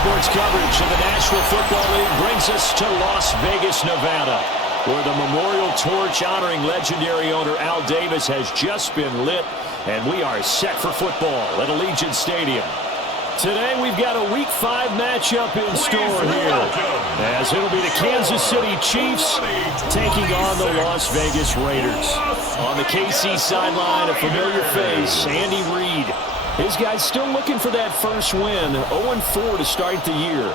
Sports coverage of the National Football League brings us to Las Vegas, Nevada, where the memorial torch honoring legendary owner Al Davis has just been lit, and we are set for football at Allegiant Stadium. Today we've got a Week 5 matchup in store here, as it'll be the Kansas City Chiefs taking on the Las Vegas Raiders. On the KC sideline, a familiar face, Andy Reid. His guys still looking for that first win, 0-4 to start the year.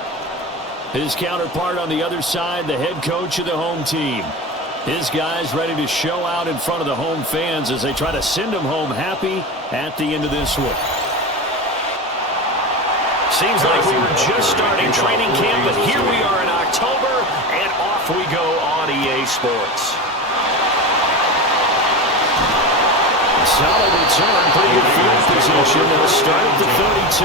His counterpart on the other side, the head coach of the home team. His guys ready to show out in front of the home fans as they try to send them home happy at the end of this one. Seems like we were just starting training camp, but here we are in October, and off we go on EA Sports. Solid return, pretty good field position. They'll start at the 32.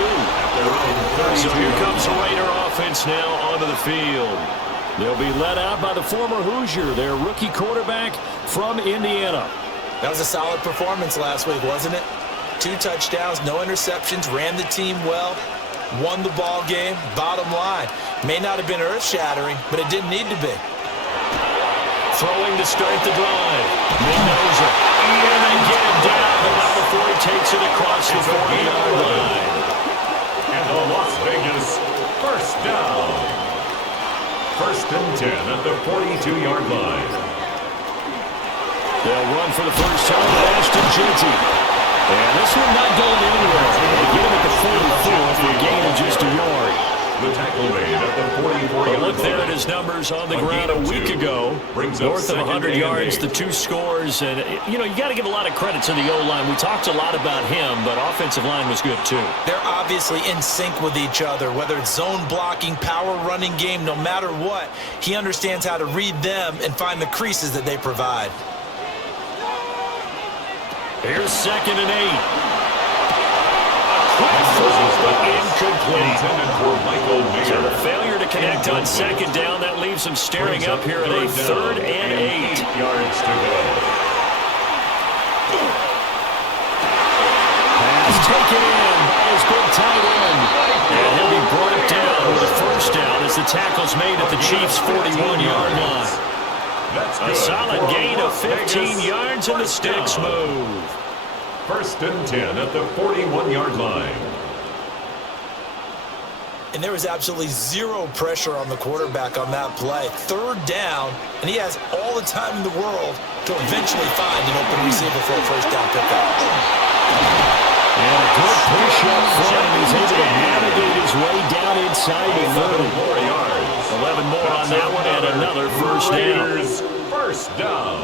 So here comes the Raider offense now onto the field. They'll be led out by the former Hoosier, their rookie quarterback from Indiana. That was a solid performance last week, wasn't it? 2 touchdowns, no interceptions, ran the team well, won the ball game. Bottom line, may not have been earth-shattering, but it didn't need to be. Throwing to start the drive. Mendoza. And they get him down, but not before he takes it across the 40-yard line. And the Las Vegas first down. 1st and 10 at the 42-yard line. They'll run for the first time with Ashton Jeanty. And this one not going anywhere. They get him at the 44 for a gain of just a yard. The tackle made at the 44-yard line. Look there at his numbers on the ground a week ago. North of 100 yards, the 2 scores. And, you know, you got to give a lot of credit to the O-line. We talked a lot about him, but offensive line was good too. They're obviously in sync with each other, whether it's zone blocking, power running game, no matter what. He understands how to read them and find the creases that they provide. Here's 2nd and 8. Incomplete. So the failure to connect on 2nd down, that leaves them staring up here at a 3rd and 8. 8 yards to go. Pass taken in by his big tight end. And he'll be brought down with a first down as the tackle's made at the Chiefs' 41-yard line. A solid gain of 15 yards and the sticks move. 1st and 10 at the 41-yard line. And there was absolutely zero pressure on the quarterback on that play. 3rd down, and he has all the time in the world to eventually find an open receiver for a first down pickup. And a good push up front. He's able to navigate his way down inside the 30. 11 more on that one, and another first down. First down.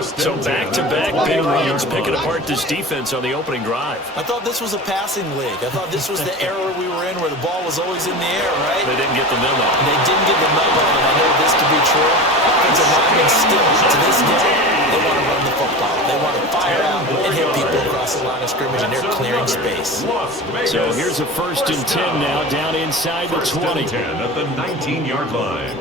So back-to-back big runs, picking apart this defense on the opening drive. I thought this was a passing league. I thought this was the era we were in where the ball was always in the air, right? They didn't get the memo. They didn't get the memo, and I know this to be true. Offensive linemen still, to this day, they want to run the football. They want to fire out and hit people across the line of scrimmage, and they're clearing space. So here's a 1st and 10 now, down inside the 20. 10 at the 19-yard line.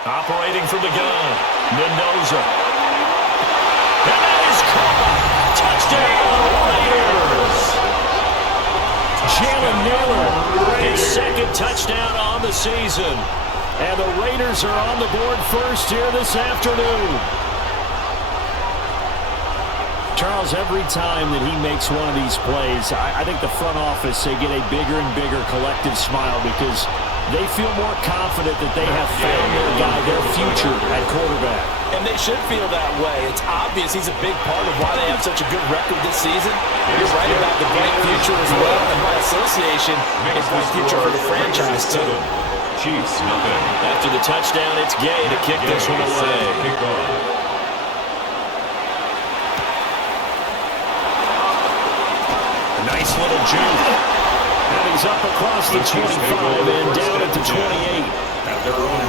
Operating from the gun, Mendoza. And that is caught. Touchdown, Raiders. Jalen Naylor, his 2nd touchdown on the season. And the Raiders are on the board first here this afternoon. Charles, every time that he makes one of these plays, I think the front office, they get a bigger and bigger collective smile because they feel more confident that they have found their guy, their future at quarterback. And they should feel that way. It's obvious he's a big part of why they have such a good record this season. You're right about the bright future as well, and by association, a bright future for the franchise too. Chiefs, nothing. After the touchdown, it's Gay to kick this one away. Nice little juke. And he's up across the 25 and down at the 28.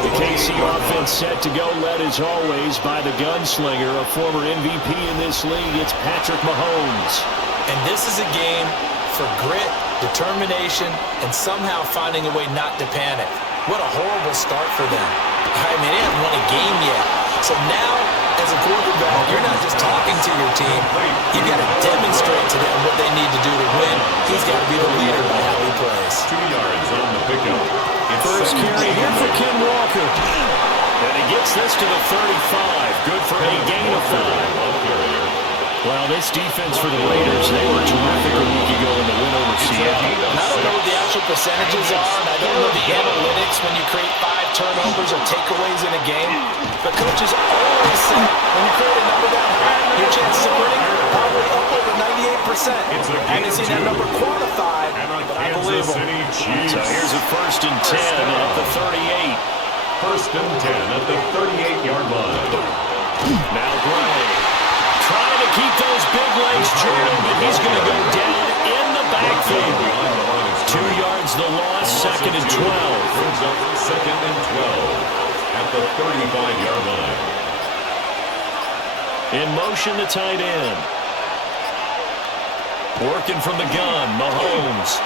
The KC offense set to go, led as always by the gunslinger, a former MVP in this league. It's Patrick Mahomes. And this is a game for grit, determination, and somehow finding a way not to panic. What a horrible start for them. I mean, they haven't won a game yet. So now, As a quarterback, you're not just talking to your team. You've got to demonstrate to them what they need to do to win. He's got to be the leader by how he plays. 2 yards on the pickup. First carry here for Ken Walker. And he gets this to the 35. Good for a gain of 5. Well, this defense for the Raiders, they were terrific a week ago in the win over Seattle. And I don't know what the actual percentages are, and I don't know the analytics when you create 5 turnovers or takeaways in a game. But coaches always say when you create a number that high, your chances of winning are probably up over 98%. I haven't seen that number quantified, but I believe them. So here's a 1st and 10 at the 38. 1st and 10 at the 38-yard line. Now Gray trying to keep those big legs jammed, but he's going to go down in the backfield. 2 yards the loss, 2nd and 12. Brings up 2nd and 12 at the 35-yard line. In motion, the tight end. Working from the gun, Mahomes.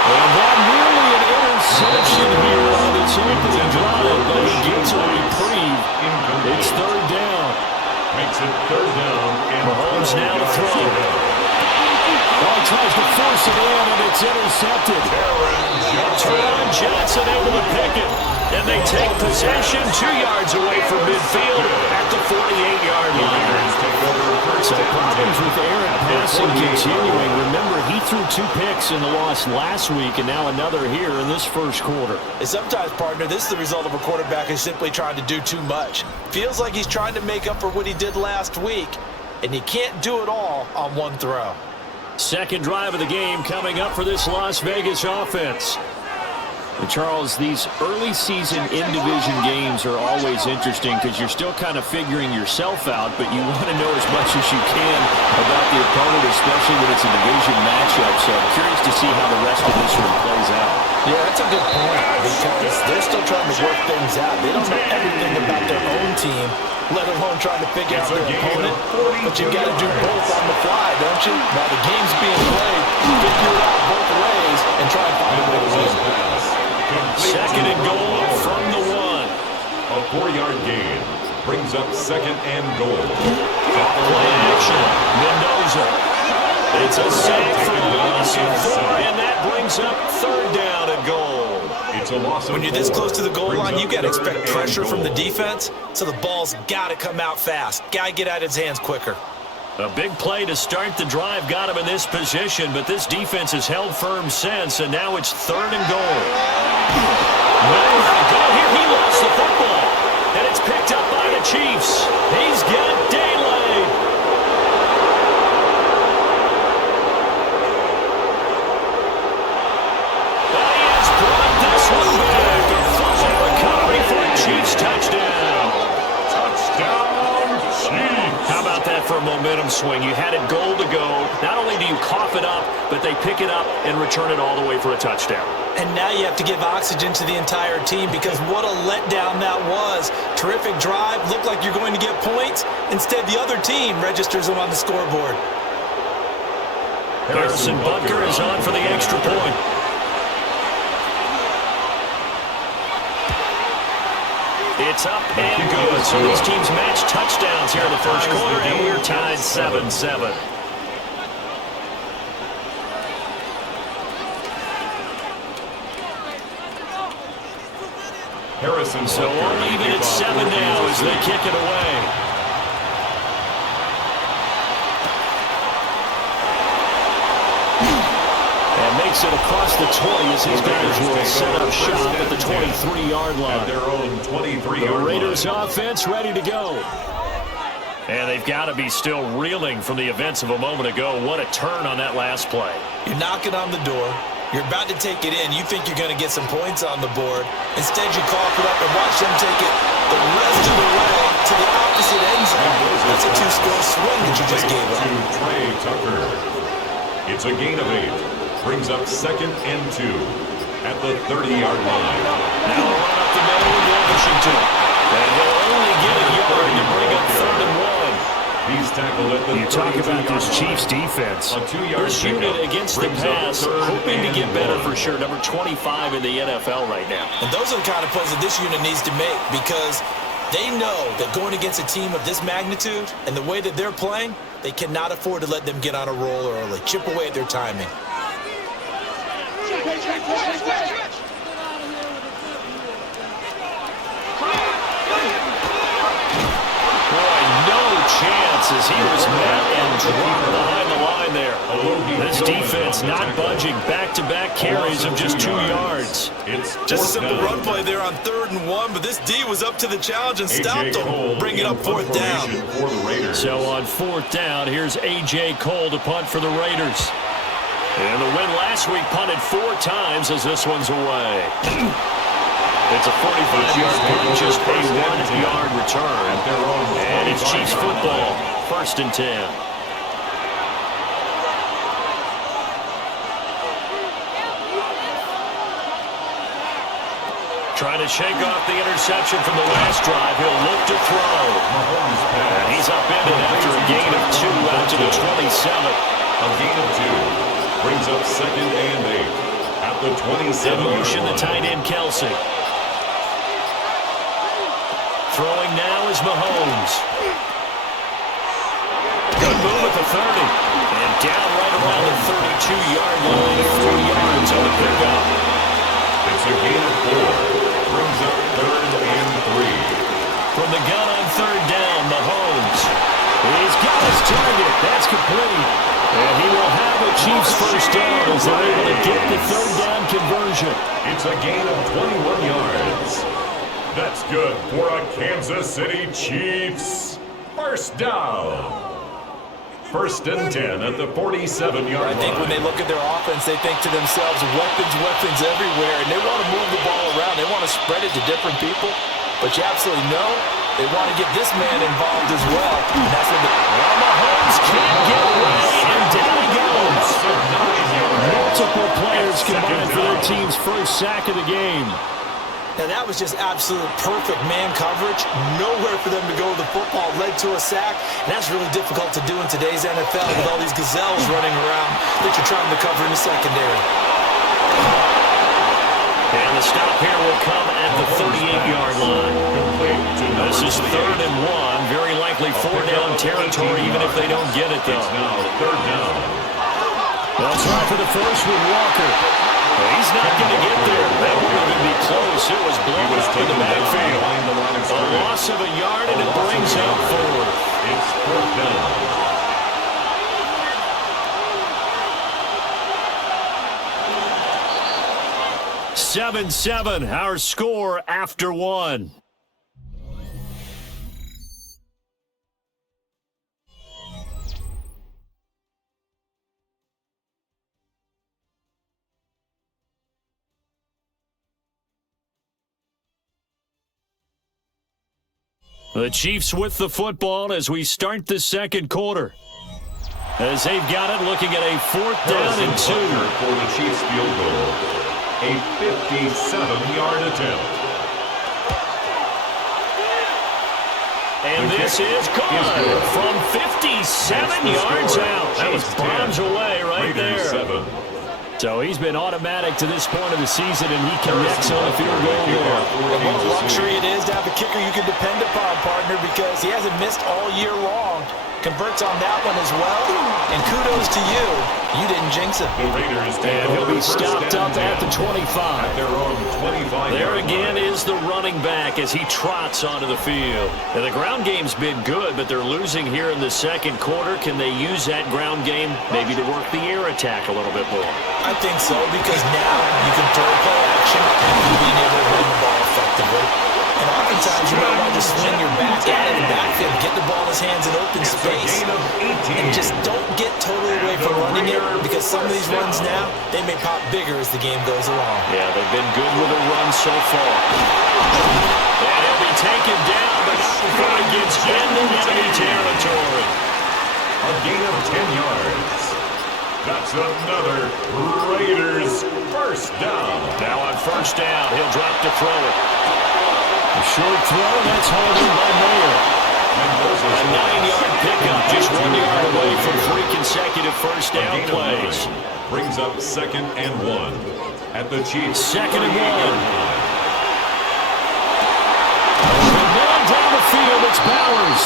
And that nearly an interception here on its opening drive, but he gets a reprieve. It's 3rd down. Makes it 3rd down. And Mahomes now to throw. Oh, he tries to force it in, and it's intercepted. Teron Johnson able to pick it. And they take possession 2 yards away from midfield at the 48-yard line. So problems with Aaron passing continuing. Remember, he threw 2 picks in the loss last week, and now another here in this first quarter. And sometimes, partner, this is the result of a quarterback who's simply trying to do too much. Feels like he's trying to make up for what he did last week, and you can't do it all on one throw. Second drive of the game coming up for this Las Vegas offense. And Charles, these early season in-division games are always interesting because you're still kind of figuring yourself out, but you want to know as much as you can about the opponent, especially when it's a division matchup. So I'm curious to see how the rest of this one plays out. Yeah, that's a good point because they're still trying to work things out. They don't know everything about their own team, let alone trying to figure out their opponent. But you've got to do both on the fly, don't you? While the game's being played, figure it out both ways and try and find a way to win. 2nd and goal from the 1. A 4-yard gain brings up 2nd and goal. Play action. Mendoza. It's a sack for a loss of 4, and that brings up 3rd down and goal. It's a loss of 4. When you're this close to the goal line, you got to expect pressure from the defense, so the ball's got to come out fast. Got to get out of his hands quicker. A big play to start the drive got him in this position, but this defense has held firm since, and now it's 3rd and goal. Nowhere to go here. He lost the football, and it's picked up by the Chiefs. He's got daylight. And he has brought this one back. A fumble recovery for a Chiefs touchdown. Touchdown, Chiefs. How about that for a momentum swing? You had it goal to go. Not only do you cough it up, but they pick it up and return it all the way for a touchdown. And now you have to give oxygen to the entire team because what a letdown that was. Terrific drive. Looked like you're going to get points. Instead, the other team registers them on the scoreboard. Harrison Butker is on for the extra point. It's up and good. So these teams match touchdowns here in the first quarter, and we're tied 7-7. Harrison So we're even at 7 now as they kick it away. And makes it across the 20 as his guys will set up shop at the 23-yard line. At their own 23-yard The line. Raiders offense ready to go. And they've got to be still reeling from the events of a moment ago. What a turn on that last play. You're knocking on the door. You're about to take it in. You think you're going to get some points on the board. Instead, you cough it up and watch them take it the rest of the way to the opposite end zone. That's a 2-score swing that you just gave up. To Trey Tucker. It's a gain of 8. Brings up 2nd and 2 at the 30-yard line. Now a run up the middle with Washington. And he'll only get a yard to bring up 3rd and 1. He's tackled at the You talk about this Chiefs defense. A 2-yard This unit against the pass, hoping to get better for sure. Number 25 in the NFL right now. And those are the kind of plays that this unit needs to make because They know that going against a team of this magnitude and the way that they're playing, they cannot afford to let them get on a roll early. Chip away at their timing. As he was met and dropped behind the line there. This defense not budging. Back-to-back carries of just 2 yards. Just a simple run play there on 3rd and 1, but this D was up to the challenge and stopped them, bringing up 4th down. So on 4th down, here's A.J. Cole to punt for the Raiders. And the win last week punted 4 times as this one's away. It's a 45-yard punt, just a 1-yard return. And it's Chiefs football, 1st and 10. Trying to shake off the interception from the last drive. He'll look to throw. And he's upended after a gain of 2 out to the 27. A gain of 2 brings up 2nd and 8 at the 27. In motion, the tight end, Kelsey. Throwing now is Mahomes. Good move at the 30. And down right around the 32-yard line. 4 yards on the pickup. It's a gain of 4. Brings up 3rd and 3. From the gun on 3rd down, Mahomes. He's got his target. That's complete. And he will have a Chiefs first down as they're able to get the 3rd down conversion. It's a gain of 21 yards. That's good for a Kansas City Chiefs first down. 1st and 10 at the 47-yard line. I think when they look at their offense, they think to themselves, weapons everywhere, and they want to move the ball around. They want to spread it to different people, but you absolutely know they want to get this man involved as well. And that's what Mahomes can't get away, and down he goes. Multiple players combined for their team's first sack of the game. Now, that was just absolute perfect man coverage. Nowhere for them to go with the football. Led to a sack. And that's really difficult to do in today's NFL with all these gazelles running around that you're trying to cover in the secondary. And the stop here will come at the 38-yard line. This is 3rd and 1. Very likely 4-down territory, even if they don't get it, though. It's now 3rd down. They'll try for the first with Walker. He's not going to get there. That wouldn't even be close. It was blown up in the backfield. A loss of a yard, and it brings up 4th. It's 4th down. Seven, our score after 1. The Chiefs with the football as we start the 2nd quarter. As they've got it, looking at a 4th down and 2. For the Chiefs field goal, a 57-yard attempt. And this is good from 57 yards out. That was bombs away right there. 7. So he's been automatic to this point of the season, and he connects on the field goal there. What a luxury it is to have a kicker you can depend upon, partner, because he hasn't missed all year long. Converts on that one as well, and kudos to you. You didn't jinx it. And he'll be stopped up at the 25. At their own 25. There again is the running back as he trots onto the field. And the ground game's been good, but they're losing here in the 2nd quarter. Can they use that ground game maybe to work the air attack a little bit more? I think so, because now you can throw play action and being able to run the ball effectively. And oftentimes you might want to just swing your back out of the backfield, get the ball in his hands in open space, and just don't get totally away from running it, because some of these runs now, they may pop bigger as the game goes along. Yeah, they've been good with a run so far. And he'll be taken down, but not before it gets into enemy territory. A gain of 10 yards. That's another Raiders first down. Now on 1st down, he'll drop to throw it. A short throw, that's hauled in by Mayer. Mendoza, a 9-yard pickup, just 1 yard away from 3 consecutive first down plays. Brings up 2nd and 1 at the Chiefs. 2nd and 1. The man down backfield, it's Bowers.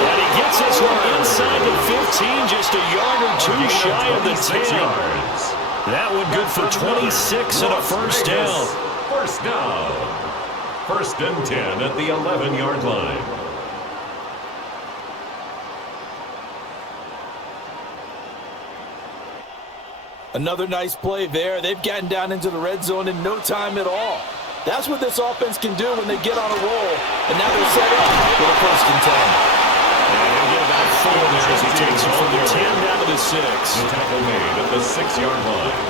And he gets this one inside the 15, just a yard or two shy of the 10. That one good for 26 and a first down. First down. First and 10 at the 11-yard line. Another nice play there. They've gotten down into the red zone in no time at all. That's what this offense can do when they get on a roll. And now they're set up with a first and 10. And he'll get about 4 there as he takes him from the 10 down to the 6. The tackle made at the 6-yard line.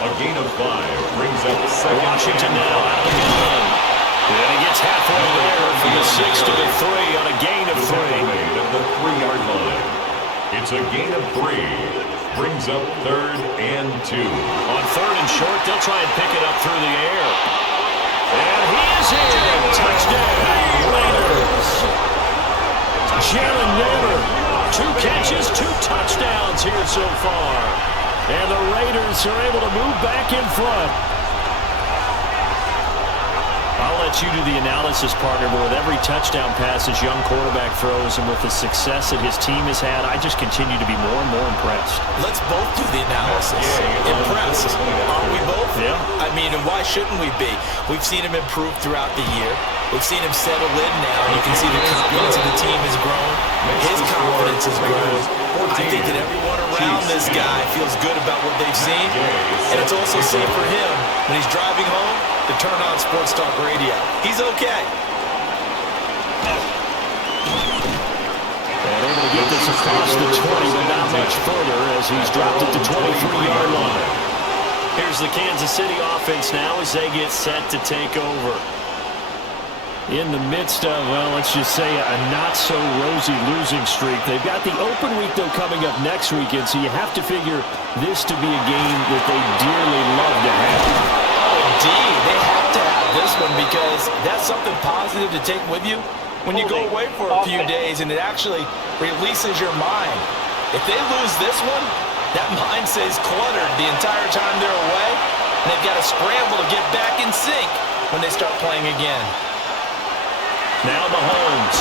A gain of 5 brings up second. Washington now out of the gun. And he gets halfway there from the 6 to the 3 on a gain of 3. The tackle made at the 3-yard line. It's a gain of 3. Brings up third and 2. On third and short, they'll try and pick it up through the air. And he is in. Touchdown, Raiders. Jalen Naylor, 2 catches, 2 touchdowns here so far. And the Raiders are able to move back in front. I'll let you do the analysis, partner, but with every touchdown pass this young quarterback throws and with the success that his team has had, I just continue to be more and more impressed. Let's both do the analysis. Impressed. Aren't we both? Yeah. I mean, and why shouldn't we be? We've seen him improve throughout the year. We've seen him settle in now. You can see the confidence of the team has grown. His confidence has grown. I think that everyone around this guy feels good about what they've seen. And it's also safe for him when he's driving home to turn on Sports Talk Radio. He's okay. And able to get this across the 20, but not much further as he's dropped it to 23-yard line. Here's the Kansas City offense now as they get set to take over. In the midst of, well, let's just say a not-so-rosy losing streak. They've got the open week, though, coming up next weekend, so you have to figure this to be a game that they dearly love to have. Indeed, they have to have this one because that's something positive to take with you when you go away for a few days and it actually releases your mind. If they lose this one, that mind stays cluttered the entire time they're away, and they've got to scramble to get back in sync when they start playing again. Now Mahomes.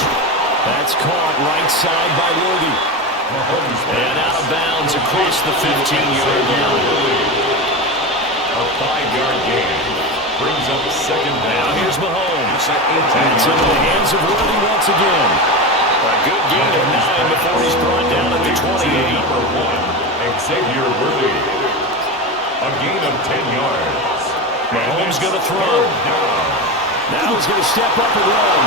That's caught right side by Logie. And out of bounds across the 15-yard line. A 5-yard gain brings up second down. Now here's Mahomes. That's into the hands of Worthy once again. A good gain of 9 before he's brought down at the 28. Number 1, Xavier Worthy. A gain of 10 yards. Mahomes going to throw. Now he's going to step up and run.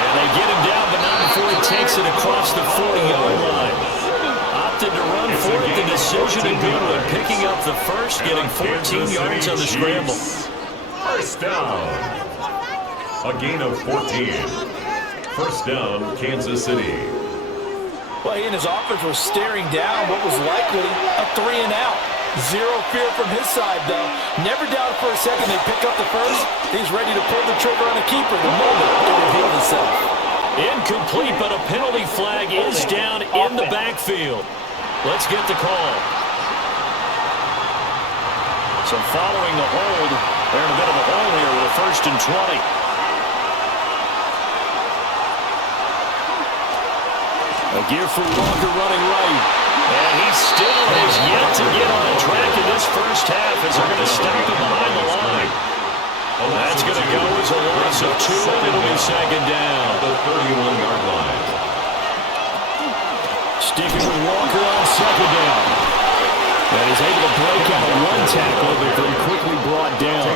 And they get him down, but not before he takes it across the 40-yard line. Opted to run for it, the decision a good one. Picking up the first, getting 14 yards on the scramble. First down. A gain of 14. First down, Kansas City. Well, he and his offense were staring down what was likely a 3-and-out. Zero fear from his side, though. Never doubted for a second they pick up the first. He's ready to pull the trigger on a keeper the moment it revealed itself. Incomplete, but a penalty flag is down in the backfield. Let's get the call. So following the hold, they're in a bit of a hole here with a first and 20. A gear for Walker running right. And he still has yet to get on track in this first half as they're going to stop him behind the line. That's going to go as a loss of 2, and it'll be second down. The 31-yard line. Sticking with Walker on second down. And he's able to break out one tackle, but then quickly brought down.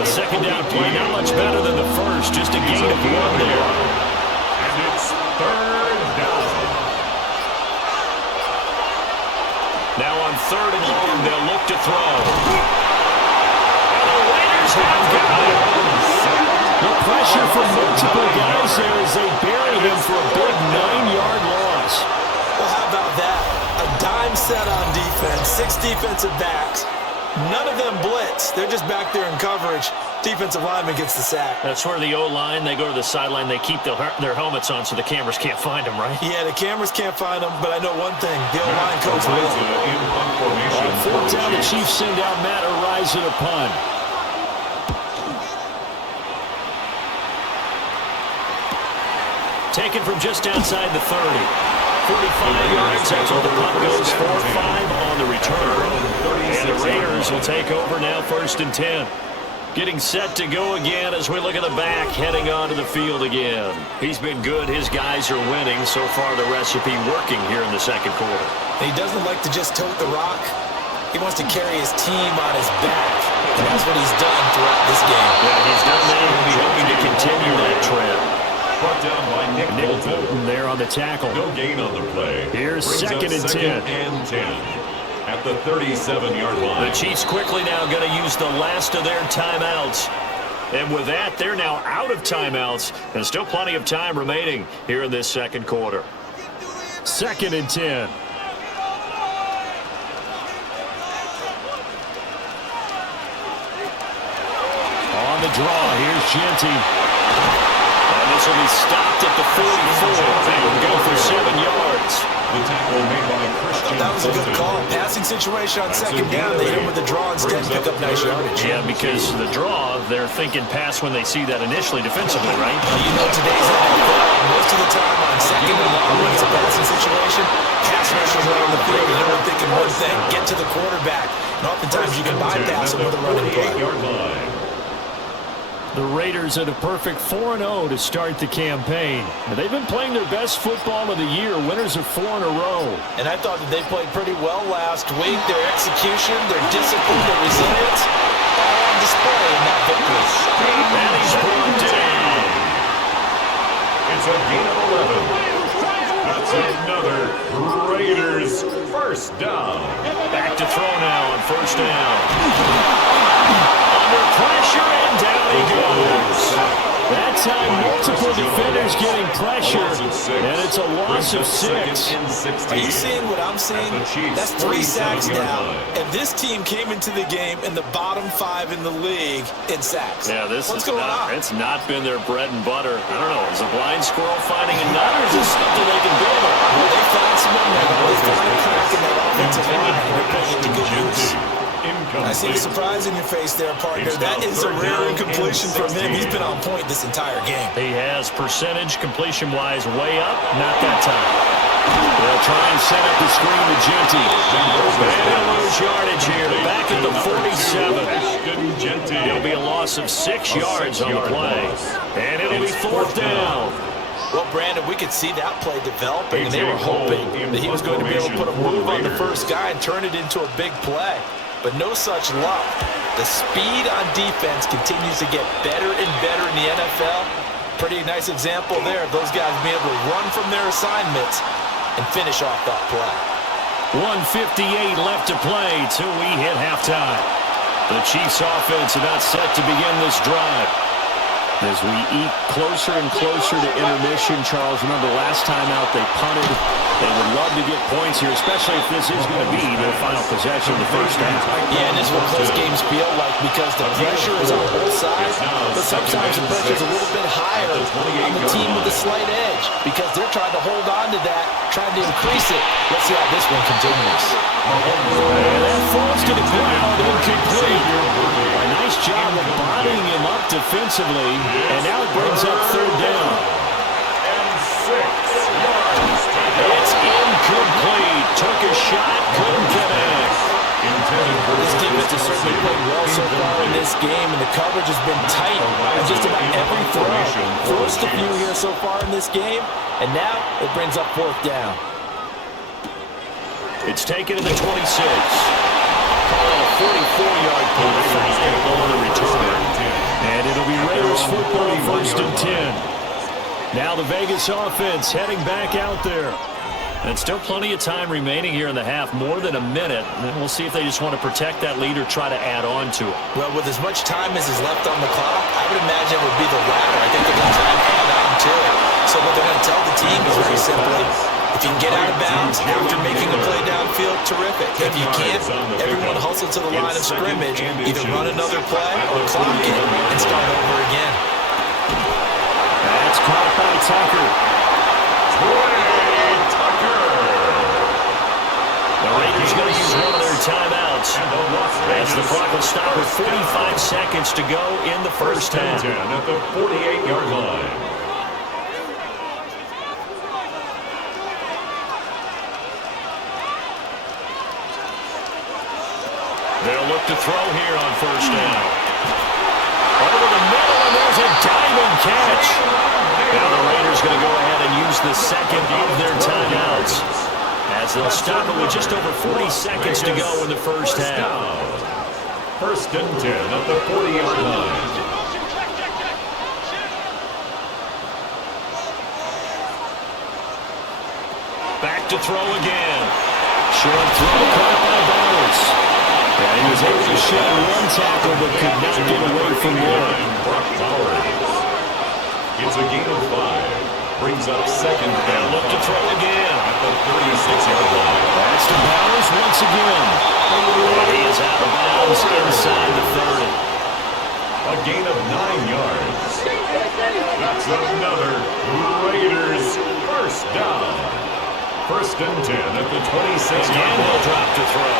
The second down play, not much better than the first, just a gain of 1 there. And it's third down. Now on third and long, they'll look to throw. And the Raiders have got it. The pressure from multiple guys there as they bury him for a big 9-yard loss. Well, how about that? A dime set on defense, 6 defensive backs. None of them blitz. They're just back there in coverage. Defensive lineman gets the sack. That's where the O-line, they go to the sideline, they keep their helmets on so the cameras can't find them, right? Yeah, the cameras can't find them, but I know one thing. The O-line coach will. On fourth down, the Chiefs send out Matt Araiza to punt. Taken from just outside the 30. 45 yards after the punt goes 4-5 on the return. And the Raiders will take over now 1st and 10. Getting set to go again as we look at the back, heading onto the field again. He's been good. His guys are winning. So far, the recipe working here in the second quarter. He doesn't like to just tote the rock. He wants to carry his team on his back. And that's what he's done throughout this game. Yeah, he's done that. He'll be hoping to continue that trend. Brought down by Nick Bolton there on the tackle. No gain on the play. Here's 2nd and 10. And 10 at the 37-yard line. The Chiefs quickly now going to use the last of their timeouts. And with that, they're now out of timeouts. And still plenty of time remaining here in this second quarter. 2nd and 10. On the draw, here's Jeanty. And this will be stopped at the 44. They will go for 7 yards. The tackle made by Christian. That was a good call. Passing situation on 2nd down. They hit him with the draw instead, pick up nice yardage. Yeah, because the draw, they're thinking pass when they see that initially defensively, right? You know, today's NFL, most of the time on 2nd and long, when it's a passing situation, pass rushers are on the field, and they're thinking one thing, get to the quarterback. And oftentimes you can bypass him with a running play. The Raiders at a perfect 4-0 to start the campaign. And they've been playing their best football of the year, winners of 4 in a row. And I thought that they played pretty well last week. Their execution, their discipline, their resilience, all on display in that victory. And he's brought down. It's a gain of 11. That's another Raiders first down. Back to throw now on 1st down. Under pressure and down he goes. That time, multiple defenders getting pressure, and it's a loss of 6. Are you seeing what I'm seeing? That's 3 sacks now, and this team came into the game in the bottom 5 in the league in sacks. Yeah, What's going on? It's not been their bread and butter. I don't know, is a blind squirrel finding a nut, or is this something they can build on? Well, they found some momentum. They found a crack in that offensive line, and they're putting it to good use. I see the surprise in your face there, partner. That is a rare incompletion from him. He's been on point this entire game. He has percentage, completion-wise, way up. Not that time. They'll try and set up the screen to Jeanty. And they'll lose yardage here. Back at the 47. It'll be a loss of 6 yards on the play. And it'll be 4th down. Well, Brandon, we could see that play developing, and they were hoping that he was going to be able to put a move on the first guy and turn it into a big play. But no such luck. The speed on defense continues to get better and better in the NFL. Pretty nice example there of those guys being able to run from their assignments and finish off that play. 1:58 left to play till we hit halftime. The Chiefs offense about set to begin this drive. As we eat closer and closer to intermission, Charles, remember last time out they punted. They would love to get points here, especially if this is going to be their final possession of the first half. Yeah, and this is what close games feel like because the pressure is on both sides, but sometimes the pressure is a little bit higher on the team with a slight edge because they're trying to hold on to that, trying to increase it. Let's see how this one continues. And that falls to the ground, incomplete. A nice job of bodying him up defensively, and now it brings up 3rd down. And 6 yards. It's incomplete. Took a shot, couldn't connect. This defense has certainly played well so far in this game, and the coverage has been tight on just about every throw. Forced a few here so far in this game, and now it brings up 4th down. It's taken to the 26. Calling a 44-yard punt on the return. And it'll be Raiders football 1st and 10. Now the Vegas offense heading back out there. And still plenty of time remaining here in the half, more than a minute. And we'll see if they just want to protect that lead or try to add on to it. Well, with as much time as is left on the clock, I would imagine it would be the latter. I think they're going to try and add on to it. So what they're going to tell the team is very simply, if you can get out of bounds after making a play downfield, terrific. If you can't, everyone hustle to the line of scrimmage, either run another play or clock it and start over again. That's caught by Tucker. The Raiders going to use one of their timeouts. As the clock will stop with 45 seconds to go in the first half. At the 48-yard line. throw here on first down. Over the middle, and there's a diving catch. Now the Raiders going to go ahead and use the second of their timeouts, as they'll stop it with just over 40 seconds to go in the first half. First and 10 at the 40-yard line. Back to throw again. Short throw caught by Bowers. And he was able to shed one tackle but could not get away from one. It's a gain of 5. Brings up second down. Look to throw again. At the 36-yard line. That's to Bowers once again. And he is out of bounds inside the 30. A gain of 9 yards. That's another Raiders first down. First and 10 at the 26-yard line. And they'll drop to throw.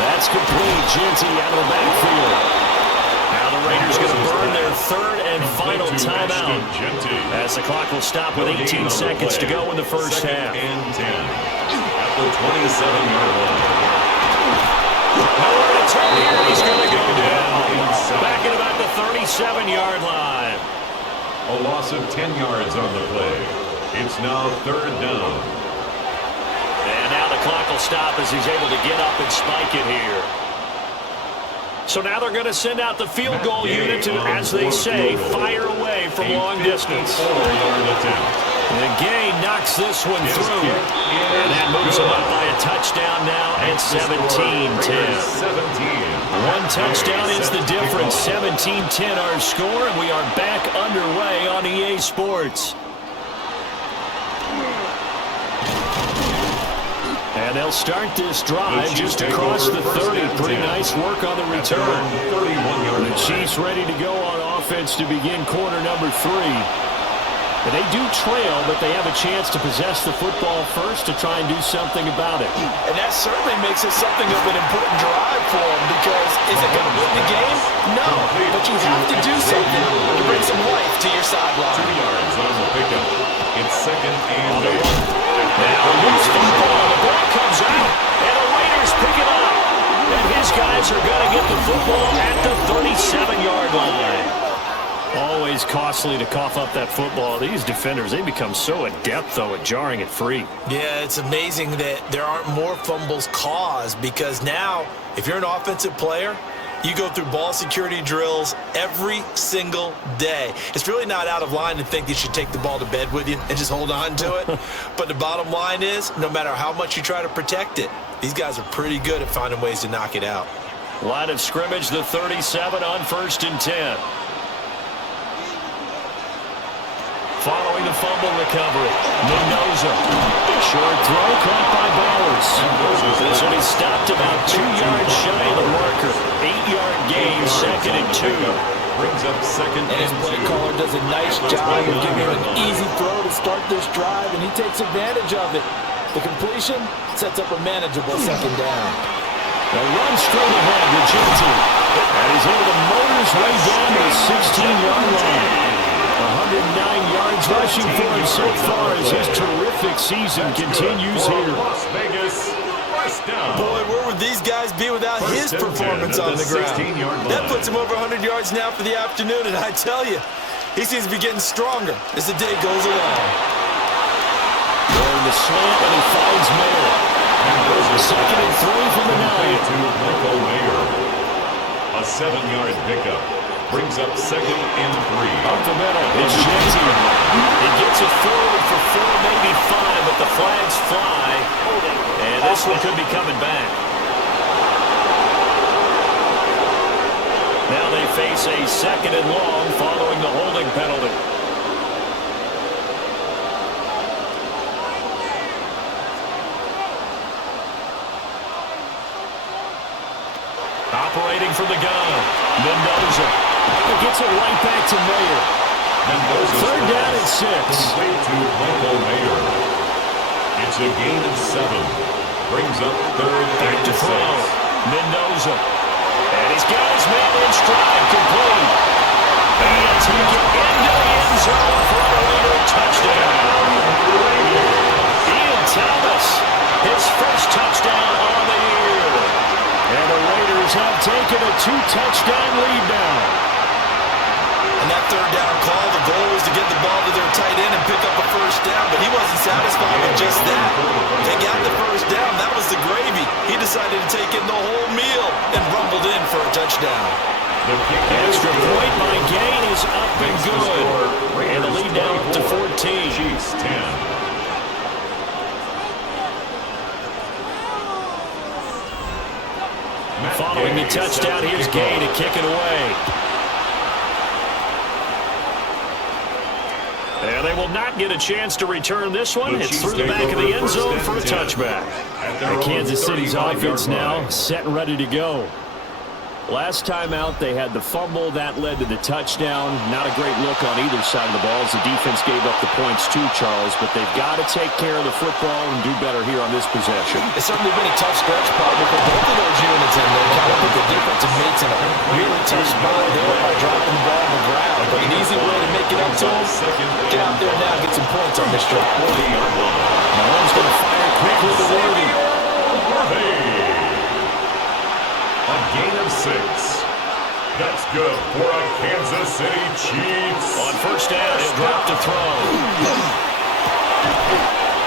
That's complete. Jeanty out of the backfield. Now the Raiders going to burn their third and final timeout, as the clock will stop with 18 seconds to go in the first half. And 10 at the 27-yard line. Nowhere to turn here. He's going to go down. Back at about the 37-yard line. A loss of 10 yards on the play. It's now third down. And now the clock will stop as he's able to get up and spike it here. So now they're going to send out the field goal unit to, as they say, fire away from long distance. And Gay knocks this one through. And that moves him up by a touchdown now at 17-10. 1 touchdown is the difference. 17-10 our score, and we are back underway on EA Sports. And they'll start this drive just across the 30. Pretty nice work on the return. The Chiefs ready to go on offense to begin quarter number 3. And they do trail, but they have a chance to possess the football first to try and do something about it. And that certainly makes it something of an important drive for them, because is it going to win the game? No, but you have to do something to bring some life to your sideline. 2 yards on the pickup. It's second and 8. Now loose football. The ball comes out, and the Raiders pick it up. And his guys are going to get the football at the 37-yard line. Always costly to cough up that football. These defenders, they become so adept, though, at jarring it free. Yeah, it's amazing that there aren't more fumbles caused, because now, if you're an offensive player, you go through ball security drills every single day. It's really not out of line to think you should take the ball to bed with you and just hold on to it. But the bottom line is, no matter how much you try to protect it, these guys are pretty good at finding ways to knock it out. Line of scrimmage, the 37 on first and 10. Following the fumble recovery, Mendoza. Short throw caught by Bowers. This one is stopped about 2 yards shy of the marker. 8-yard gain, second and 2. Brings up second and his play caller does a nice job of giving him an easy throw to start this drive, and he takes advantage of it. The completion sets up a manageable second down. A run straight ahead with Jeanty. And he's able to motor his way down to the 16-yard line. 109 yards rushing for him so far as his terrific season continues here. Las Vegas, first down. Boy, where would these guys be without his performance on the ground? That puts him over 100 yards now for the afternoon, and I tell you, he seems to be getting stronger as the day goes along. Going the slant, and he finds Mayer. Second and 3 from the 9. To Michael Mayer. A 7-yard pickup. Brings up second and 3. Up the middle, it's Jeanty. He gets it forward for 4, maybe 5, but the flags fly. And this one could be coming back. Now they face a second and long following the holding penalty. Operating from the gun, Mendoza. Gets it right back to Mayer. Third down and 6. Complete to Michael Mayer. It's a gain of 7. Brings up third back and to 6. throw. Mendoza. And he's got his man in stride, complete. And he'll take it into the end zone for a Raider touchdown. Ian Thomas, his first touchdown on the year. And the Raiders have 2-touchdown lead now. And that third down call, the goal was to get the ball to their tight end and pick up a first down, but he wasn't satisfied with just that. They got the first down. That was the gravy. He decided to take in the whole meal and rumbled in for a touchdown. Extra point by Gain is up and good. And the lead now up to 14. Chiefs 10. Following the touchdown, here's Gain to kick it away. And they will not get a chance to return this one. It's through the back of the end zone for a touchback. And Kansas City's offense now set and ready to go. Last time out, they had the fumble. That led to the touchdown. Not a great look on either side of the ball as the defense gave up the points too, Charles. But they've got to take care of the football and do better here on this possession. It's certainly been a tough stretch, partner, for both of those units, and they're kind of put the defensive mates in a really tough spot there by dropping the ball on the ground. But an easy way to make it up to them, get out there now and get some points on this drive. Mahomes going to fire quickly to Worthy. A gain of 6. That's good for a Kansas City Chiefs. On first down, he'll drop to throw.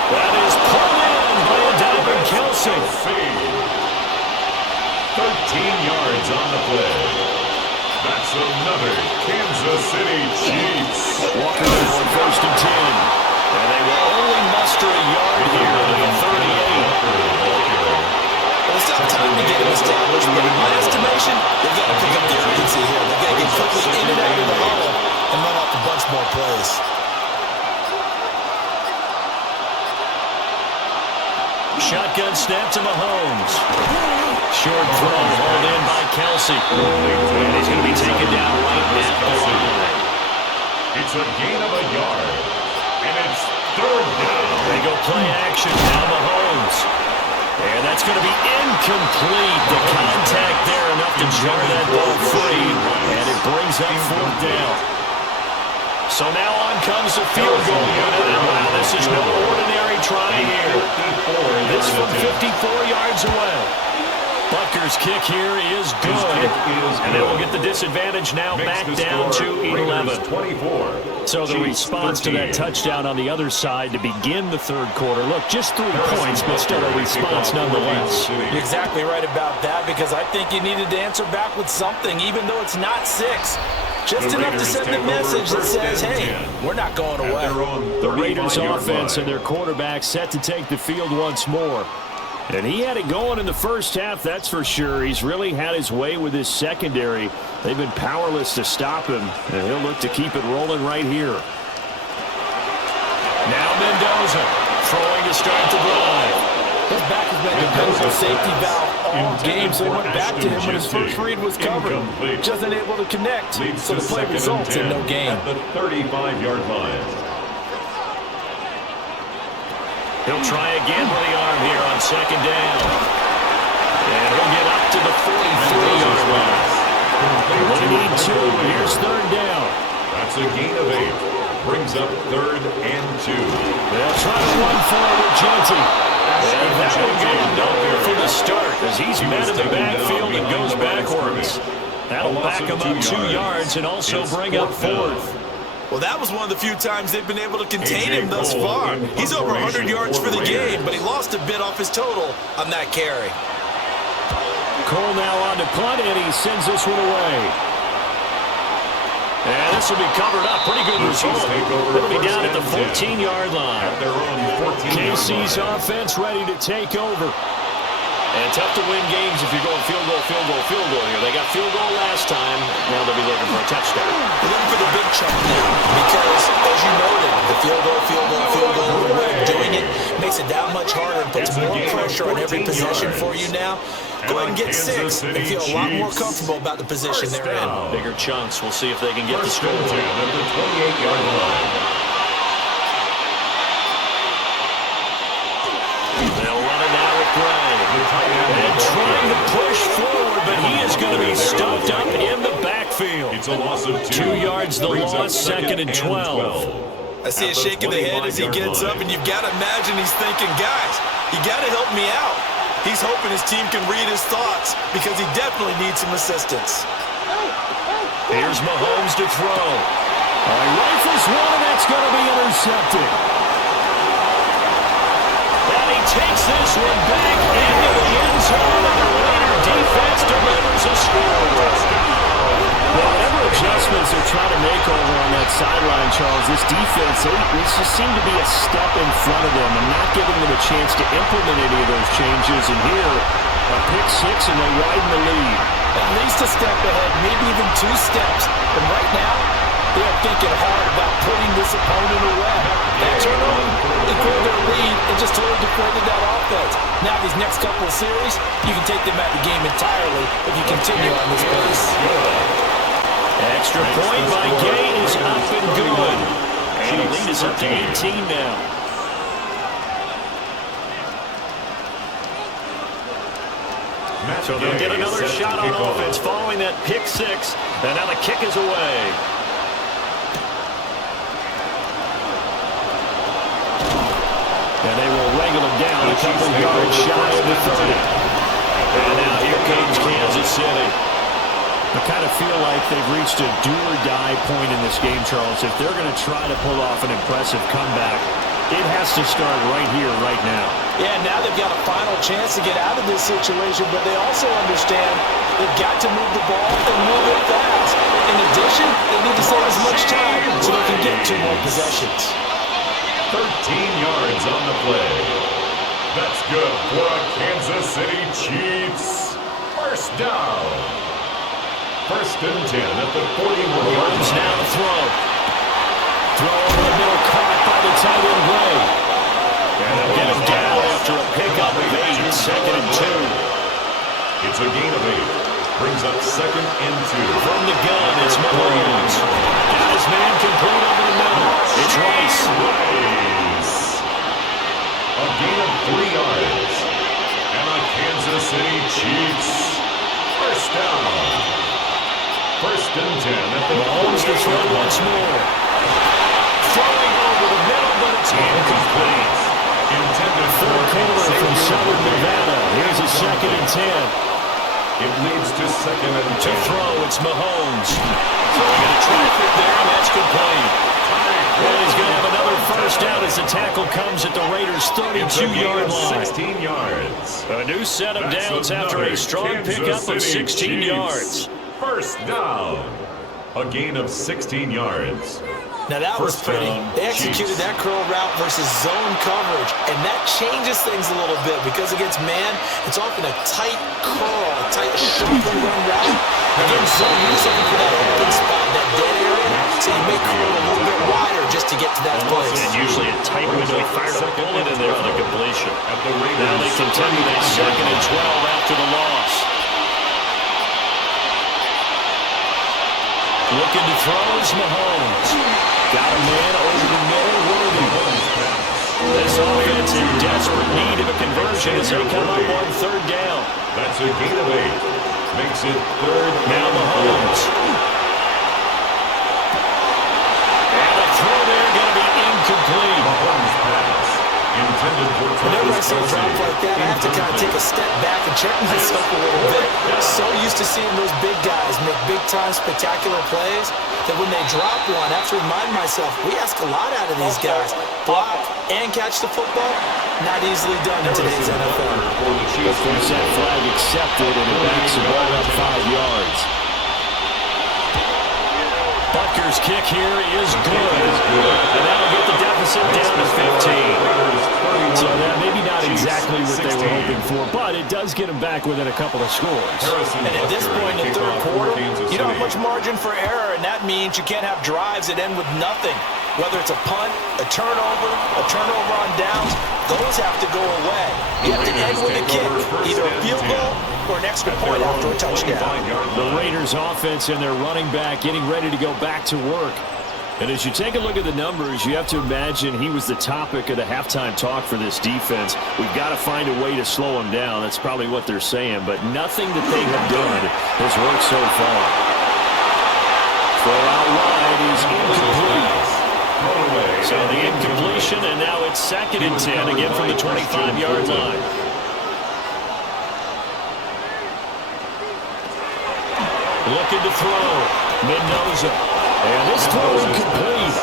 That is pulled in by a diving Kelsey. 13 yards on the play. That's another Kansas City Chiefs. Walker now on first and 10. And they will only muster a yard here to the 38. It's not time to get him established, but in my estimation, they've got to pick up the urgency here. They've got to get quickly in and out of the huddle and run off a bunch more plays. Shotgun snap to Mahomes. Short throw hauled in by Kelsey. And he's going to be taken down right at the line. It's a gain of a yard. And it's third down. They go play action. Now Mahomes. And that's going to be incomplete. The contact there enough to jar that ball free. And it brings up fourth down. So now on comes the field goal unit. And wow, this is no ordinary try here. This from 54 yards away. Butker's kick here is good. And they will get the disadvantage now back down to 11. So the response to that touchdown on the other side to begin the third quarter. Look, just 3 points, but still a response nonetheless. You're exactly right about that, because I think you needed to answer back with something, even though it's not 6. Just enough to send the message that says, hey, we're not going away. The Raiders offense and their quarterback set to take the field once more. And he had it going in the first half, that's for sure. He's really had his way with his secondary. They've been powerless to stop him, and he'll look to keep it rolling right here. Now Mendoza throwing to start the drive. His back has been a dependable safety valve all game, so he went back to him when his first read was covered. Just unable to connect, so the play results in no gain. At the 35-yard line. He'll try again with the arm here on second down. And he'll get up to the 43-yard line. They need 2. Here's third down. That's a gain of 8. Brings up third and 2. They'll try to run forward with Jeanty. And that will go nowhere for the start as he's met in the backfield and goes backwards. That'll back him up 2 yards and also bring up fourth. Well, that was one of the few times they've been able to contain him thus far. He's over 100 yards for the game, but he lost a bit off his total on that carry. Cole now on to punt, and he sends this one away. And this will be covered up. Pretty good result. It'll be down at the 14-yard line. KC's offense ready to take over. And tough to win games if you're going field goal here. They got field goal last time. Now they'll be looking for a touchdown. They're looking for the big chunk now because, as you noted, the field goal, the way of doing it makes it that much harder and puts more pressure on every possession for you now. Go ahead and get 6 and feel a lot more comfortable about the position they're in. Bigger chunks. We'll see if they can get the score. At the 28-yard line. They'll run it now with Gray. And trying to push forward, but he is going to be stuffed up in the backfield. It's a loss of 2. 2 yards the loss, second and 12. I see a shake of the head as he gets up, and you've got to imagine he's thinking, guys, you got to help me out. He's hoping his team can read his thoughts because he definitely needs some assistance. Here's Mahomes to throw. He rifles one, and that's going to be intercepted. And he takes this one back into the end zone, and the Raider defense delivers a score. Well, whatever adjustments they're trying to make over on that sideline, Charles, this defense, they just seem to be a step in front of them and not giving them a chance to implement any of those changes. And here, a pick six, and they widen the lead. At least a step ahead, maybe even 2 steps. And right now, they're thinking hard about putting this opponent away. That turnover equaled their lead and just totally deflated that offense. Now these next couple of series, you can take them out of the game entirely if you continue on this pace. Extra point by Gay is up and good. And the lead is up to 18 now. So they'll get another shot on offense following that pick six. And now the kick is away. And they will wrangle him down a couple yards shy of the 30. And now here comes Kansas City. I kind of feel like they've reached a do-or-die point in this game, Charles. If they're going to try to pull off an impressive comeback, it has to start right here, right now. Yeah, now they've got a final chance to get out of this situation, but they also understand they've got to move the ball and move it fast. In addition, they need to save as much time so they can get 2 more possessions. 13 yards on the play. That's good for a Kansas City Chiefs. First down. First and 10 at the 41-yard line. Now to throw. Throw over the middle, caught by the tight end Gray. And they'll get him down after a pickup of 8. Second and 2. It's a gain of 8. Brings up second and 2. From the gun, it's Mahomes. Got his man complete over the middle. It's Rice. A gain of 3 yards. And a Kansas City Chiefs first down. First and 10 at the Mahomes to throw once more. Throwing over the middle, but it's incomplete. Intended Full corner from Southern Nevada. Here's a second and 10. It leads to second and 10. To throw, it's Mahomes. Throwing a traffic there, and that's complete. And he's going to have another first down as the tackle comes at the Raiders' 32-yard line. 16 yards. A new set of downs after a strong pickup of 16 yards. First down. A gain of 16 yards. Now that was pretty. They executed that curl route versus zone coverage, and that changes things a little bit because against man, it's often a tight curl, a tight sharply run route. Against zone, you're just looking for that open spot, that dead area, so you may curl a little bit wider just to get to that place. And usually a tight window. He fired a bullet in there for the completion. Now they continue that second and 12 after the loss. Looking to throw is Mahomes. Got a man over the middle, Worthy. This offense in desperate need of a conversion as they come up on third down. That's a gain of 8. Makes it third. Now Mahomes. And a throw there going to be incomplete. Mahomes pass. Intended for Whenever I see a drop like that, I have to kind of take a step back and check myself a little bit. So used to seeing those big guys make big-time spectacular plays that when they drop one, I have to remind myself, we ask a lot out of these guys. Block and catch the football, not easily done in today's NFL. The first set flag accepted, and it backs the ball up 5 yards. Butker's kick here is good. And that'll get the deficit down to 15. So that maybe not exactly what they were hoping for, but it does get them back within a couple of scores. And at this point in the third quarter, you don't have much margin for error, and that means you can't have drives that end with nothing. Whether it's a punt, a turnover on downs, those have to go away. You have to end with a kick, either a field goal or an extra point after a touchdown. The Raiders offense and their running back getting ready to go back to work. And as you take a look at the numbers, you have to imagine he was the topic of the halftime talk for this defense. We've got to find a way to slow him down. That's probably what they're saying. But nothing that they have done has worked so far. Throw out wide is incomplete. So the incompletion, and now it's second and 10, again from the 25-yard line. Looking to throw. Mendoza. And this throw incomplete.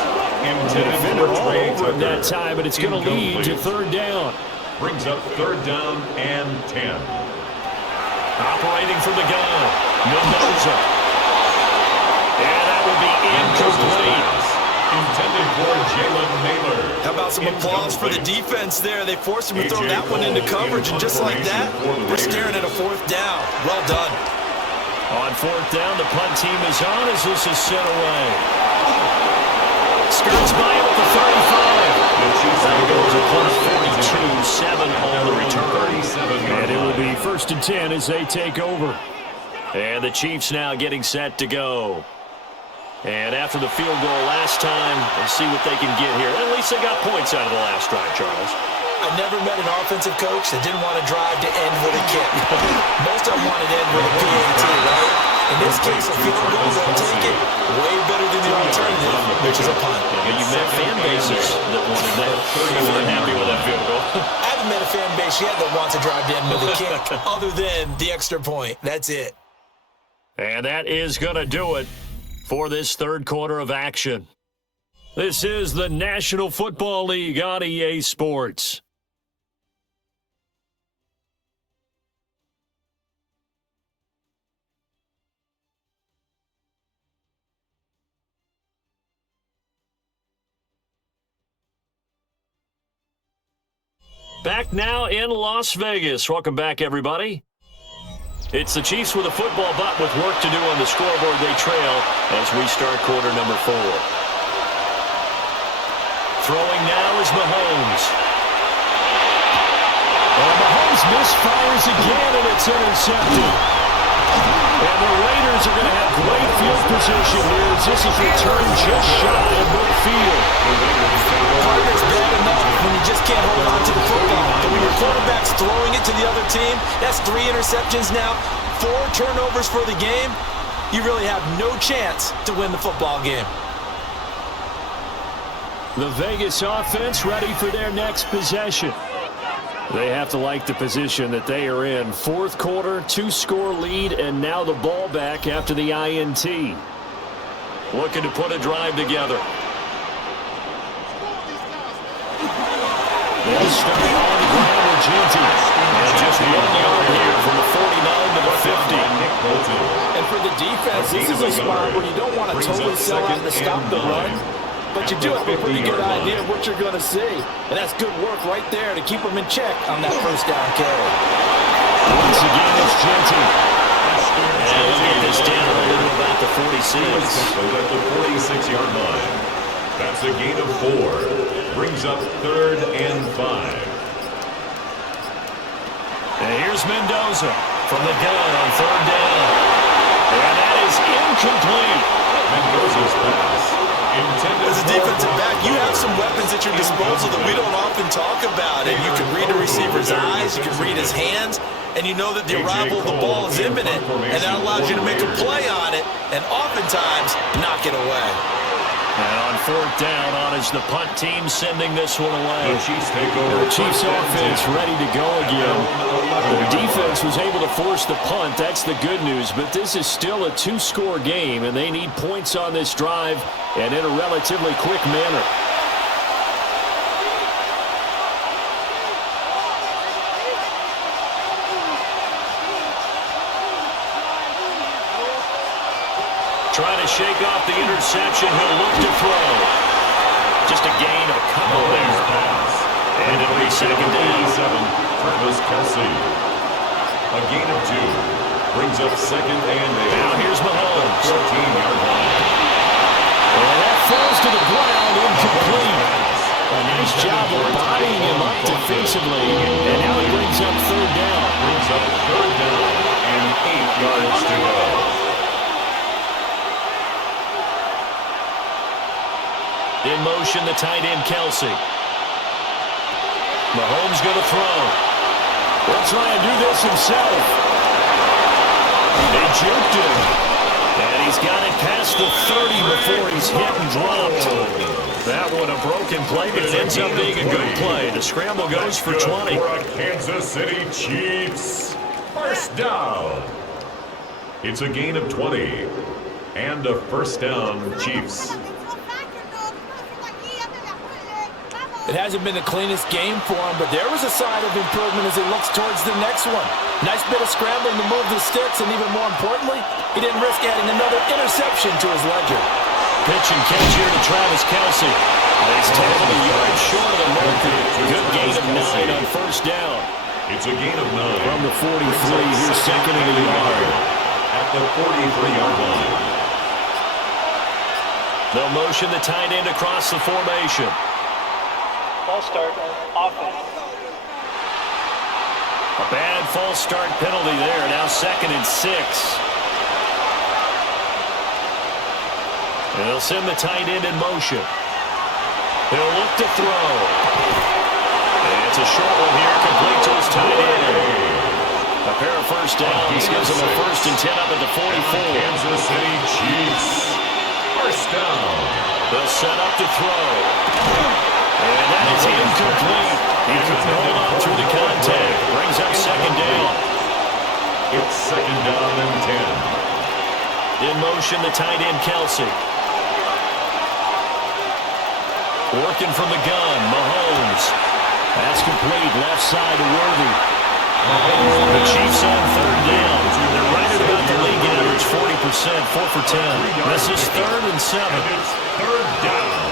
The defender all over him that time, but it's going to lead to third down. Brings up third down and 10. Operating from the gun. Mendoza. And that will be incomplete. Intended for Jalen Naylor. How about some applause for the defense there? They forced him to throw that one into coverage, and just like that, we're staring at a fourth down. Well done. On fourth down, the punt team is on as this is sent away. Skirts by him at the 35. That goes a punt 42-7 on the return. And it will be 1st and 10 as they take over. And the Chiefs now getting set to go. And after the field goal last time, let's see what they can get here. At least they got points out of the last drive, Charles. I never met an offensive coach that didn't want to drive to end with a kick. Most of them wanted to end with a PAT, right? In this case, a field goal, they'll take it way better than the alternative, which is a punt. Yeah, you met fan bases that wanted that. You weren't happy with that field goal. I haven't met a fan base yet that wants to drive to end with a kick, other than the extra point. That's it. And that is going to do it for this third quarter of action. This is the National Football League on EA Sports. Back now in Las Vegas. Welcome back, everybody. It's the Chiefs with a football, but with work to do on the scoreboard, they trail as we start quarter number 4. Throwing now is Mahomes. And Mahomes misfires again, and it's intercepted. And the Raiders are going to have great field position here as this is returned just shy of midfield. Partner's bad enough when you just can't hold on to the football. But when your quarterback's throwing it to the other team, that's 3 interceptions now, 4 turnovers for the game. You really have no chance to win the football game. The Vegas offense ready for their next possession. They have to like the position that they are in. Fourth quarter, 2-score lead, and now the ball back after the INT. Looking to put a drive together. They'll start on the ground with Jeanty. And just 1 yard here from the 49 to the 50. And for the defense, this is a spot where you don't want to totally sell out and stop the run, but you do have a pretty good idea of what you're going to see. And that's good work right there to keep them in check on that first down carry. Once again, it's Jeanty. And we'll get this down a little about the 46. At the 46-yard line. That's a gain of 4. Brings up third and 5. And here's Mendoza from the gun on third down. And that is incomplete. Mendoza's pass. As a defensive back, you have some weapons at your disposal that we don't often talk about. And you can read a receiver's eyes, you can read his hands, and you know that the arrival of the ball is imminent, and that allows you to make a play on it and oftentimes knock it away. And on fourth down, on is the punt team sending this one away. The Chiefs take over. The Chiefs offense ready to go again. The defense was able to force the punt. That's the good news. But this is still a 2-score game, and they need points on this drive and in a relatively quick manner. Trying to shake off the interception. He'll look to throw. Just a gain of a couple there. And it'll be second down. Travis Kelce. A gain of 2. Brings up second and 8. Now here's Mahomes. 14-yard line. And that falls to the ground, incomplete. A nice job of bodying him up defensively. And now he brings up third down. Brings up third down and 8 yards to go. In motion, the tight end, Kelce. Mahomes going to throw. He'll try and do this himself. They juked him. And he's got it past the 30 before he's hit and dropped. That one a broken play, but it ends up being a good play. The scramble goes for 20. For a Kansas City Chiefs. First down. It's a gain of 20. And a first down, Chiefs. It hasn't been the cleanest game for him, but there was a sign of improvement as he looks towards the next one. Nice bit of scrambling to move the sticks, and even more importantly, he didn't risk adding another interception to his ledger. Pitch and catch here to Travis Kelce. He's tackled a yard short of the marker. Good gain of 9 on first down. It's a gain of 9. From the 43, here's second and a yard. At the 43-yard line. They'll motion the tight end across the formation. False start, offense. A bad false start penalty there. Now second and 6. They'll send the tight end in motion. He'll look to throw. And it's a short one here, complete to his tight end. A pair of first downs gives him a first and 10 up at the 44. Kansas City Chiefs. First down. They'll set up to throw. And that is incomplete. He couldn't hold on through the contact. Brings up second down. It's second down and 10. In motion, the tight end, Kelce. Working from the gun, Mahomes. That's complete, left side to Worthy. The Chiefs on third down. They're right at about the league average, 40%, 4 for 10. This is third and 7. It's third down.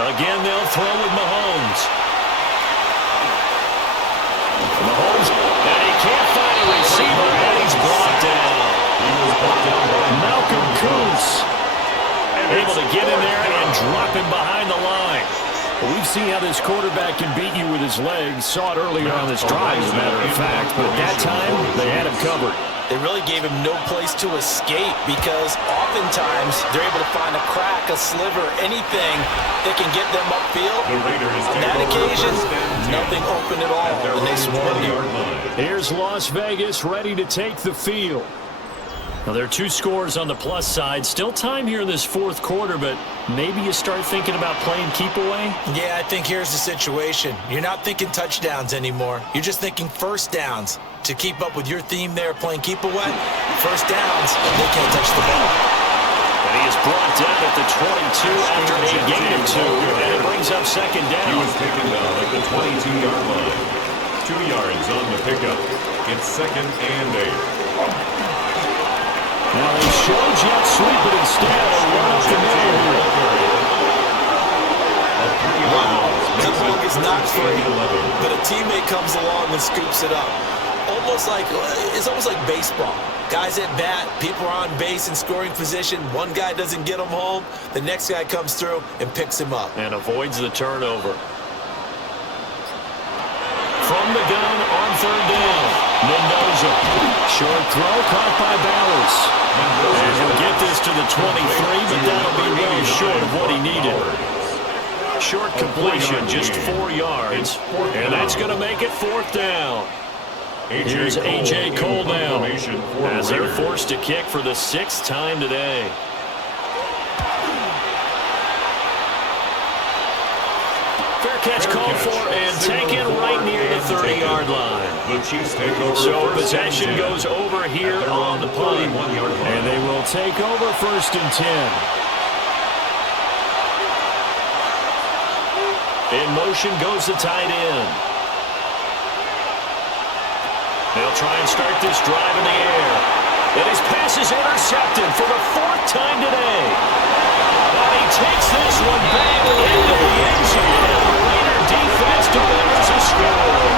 Again, they'll throw with Mahomes. Mahomes, and he can't find a receiver, and he's brought down. Malcolm Kuntz able to get in there and drop him behind the line. Well, we've seen how this quarterback can beat you with his legs. Saw it earlier on this drive, as a matter of fact. But at that time, they had him covered. They really gave him no place to escape because oftentimes they're able to find a crack, a sliver, anything that can get them upfield. On that occasion, nothing open at all, and they swarmed him. Here's Las Vegas ready to take the field. Now, there are 2 scores on the plus side. Still time here in this fourth quarter, but maybe you start thinking about playing keep away? Yeah, I think here's the situation. You're not thinking touchdowns anymore. You're just thinking first downs. To keep up with your theme there, playing keep away, first downs, they can't touch the ball. And he is brought down at the 22 after a gain of 2, and it brings up second down. He was taken down at the 22-yard line. 2 yards on the pickup. It's second and 8. Now they show jet sweep, but instead a run up the middle here. Wow, that ball is not free, but a teammate comes along and scoops it up. It's almost like baseball. Guys at bat, people are on base in scoring position. One guy doesn't get him home. The next guy comes through and picks him up. And avoids the turnover. From the gun on third down, Mendoza. Short throw caught by Bowers. And he'll get this to the 23, but that'll be well short of what he needed. Short completion, just 4 yards. And that's going to make it fourth down. Here's A.J. Cole now, as they're forced to kick for the 6th time today. Fair catch called for and taken right near the 30-yard line. The Chiefs take over. So possession goes over here on the punt, and they will take over first and 10. In motion goes the tight end. They'll try and start this drive in the air. And his pass is intercepted for the 4th time today. And he takes this one back into the end zone. And the Raider defense delivers a score.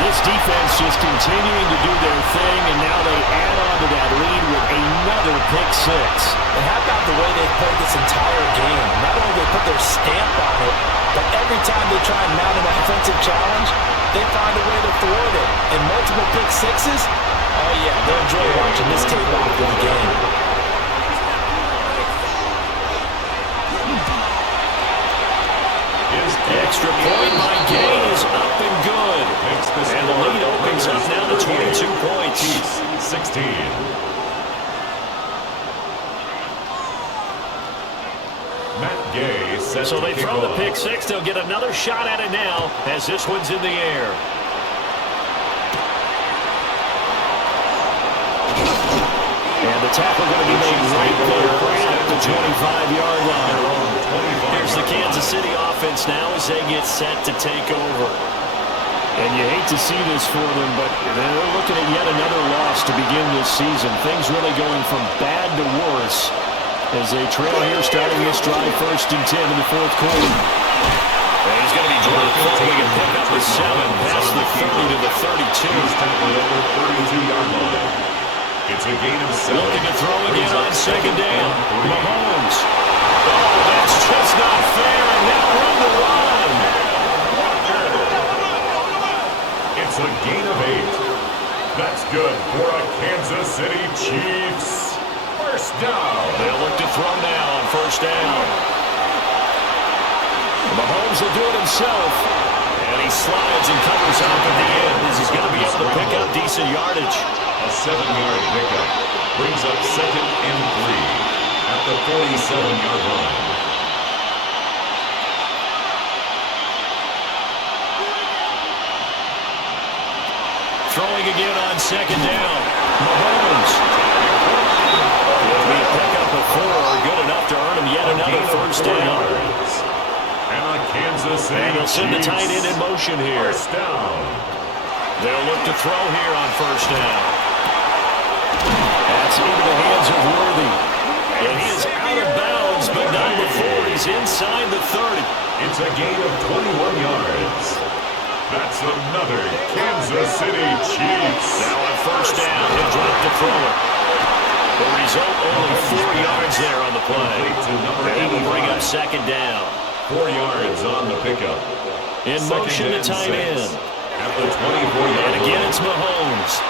This defense just continuing to do their thing, and now they add on to that lead with another pick 6. And how about the way they've played this entire game? Not only they put their stamp on it, but every time they try and mount an offensive challenge, they find a way to thwart it. And multiple pick 6s, oh yeah, they'll enjoy watching this tape after the game. Extra point by Gay is up and good. And the lead opens up now to 22 points. 16. Matt Gay set So they throw the pick six. They'll get another shot at it now as this one's in the air. And the tackle going to be made right there at the 25-yard line. Here's the Kansas City offense now as they get set to take over. And you hate to see this for them, but they're looking at yet another loss to begin this season. Things really going from bad to worse as they trail here starting this drive 1st and 10 in the 4th quarter. And he's going to be dropped following a pick up with 7 past the 30 to the 32. It's a gain of 7. Looking to throw again on 2nd down. Mahomes. Oh, that's just not fair. And now room to run. It's a gain of 8. That's good for a Kansas City Chiefs. 1st down. They'll look to throw now on 1st down. Mahomes will do it himself. And he slides and covers up at the end as he's going to be able to pick up decent yardage. A 7-yard pickup brings up 2nd and 3 at the 47-yard line. Throwing again on 2nd down. Mahomes. It'll be a pickup of 4, good enough to earn him yet another 1st down. And a Kansas City And they'll send the tight end in motion here. 1st down. They'll look to throw here on 1st down. That's into the hands of Worthy. And he is out of bounds, but not before he's inside the 30. It's a gain of 21 yards. That's another Kansas City Chiefs. Now on 1st down, he'll drop to throw it. The result, only 4 yards there on the play. And will bring up 2nd down. 4 yards on the pickup. In motion, the tight end. At the 24-yard And again, it's Mahomes.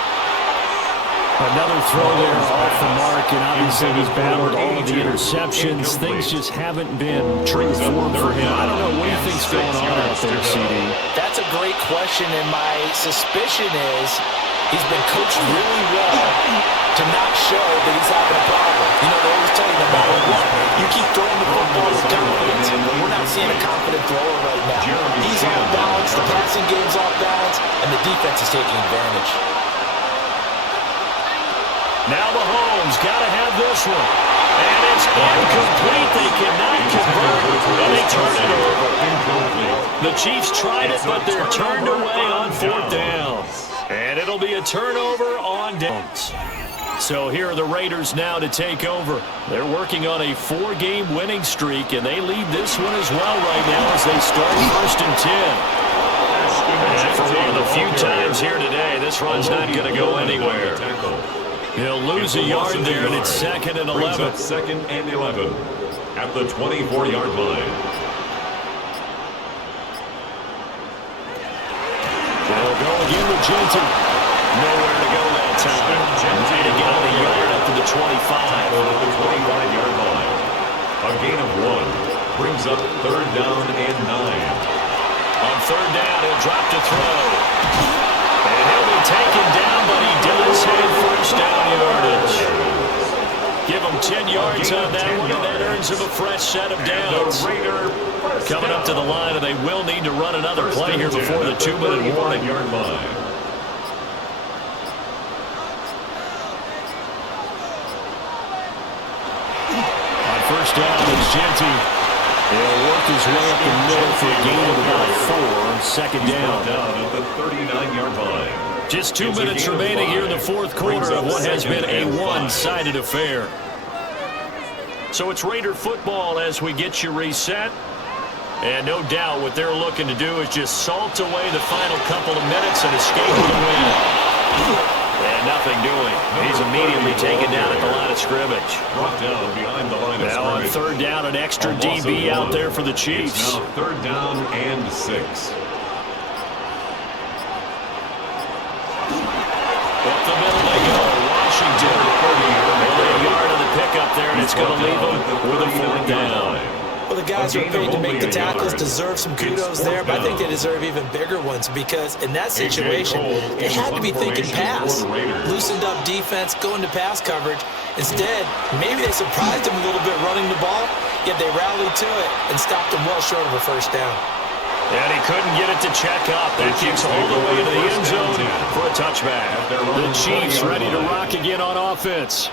Another throw there off the mark, and obviously he's battled all of the interceptions. Things just haven't been true form for him. I don't know, what do you think's going on out there, CD? That's a great question, and my suspicion is he's been coached really well to not show that he's having a problem. You know, they always tell you no matter what, you keep throwing the football with confidence. We're not seeing a confident thrower right now. He's off balance, the passing game's off balance, and the defense is taking advantage. Now Mahomes got to have this one. And it's incomplete. They cannot convert, and they turn it over. The Chiefs tried it, but they're turned away on 4th down. And it'll be a turnover on downs. So here are the Raiders now to take over. They're working on a 4-game winning streak, and they lead this one as well right now as they start 1st and 10. And for one of the few times here today, this run's not going to go anywhere. He'll lose a yard there, and it's 2nd and 11. 2nd and 11 at the 24-yard line. They'll go again with Jeanty. Nowhere to go that time. Jeanty to get on the yard up to the 25. At the 25-yard line. A gain of 1 brings up 3rd down and 9. On 3rd down, he'll drop to throw. And he'll be taken down, but he does have 1st down yardage. Give him 10 yards on that one, and that earns him a fresh set of downs. Coming up to the line, and they will need to run another play here before the 2-minute warning. On 1st down, it's Jeanty. He'll work his way up the middle for a gain of about 4. 2nd down. At the 39-yard line. Just 2 minutes remaining here in the 4th quarter of what has been a one-sided affair. So it's Raider football as we get you reset. And no doubt what they're looking to do is just salt away the final couple of minutes and escape with a win. And nothing doing. He's immediately taken down at the line of scrimmage. Brought down behind the line of now on 3rd down, an extra DB out there for the Chiefs. It's now 3rd down and 6. Up the middle they go. Washington. Only a yard on the pickup there, and it's going to leave them with a 4th down. Well, the guys who are paid to make the tackles deserve some kudos there, but I think they deserve even bigger ones because in that situation, they had to be thinking pass. Loosened up defense, going to pass coverage. Instead, maybe they surprised him a little bit running the ball, yet they rallied to it and stopped them well short of a first down. And he couldn't get it to check up. That kicks all the way into the end zone for a touchback. The Chiefs ready to rock again on offense.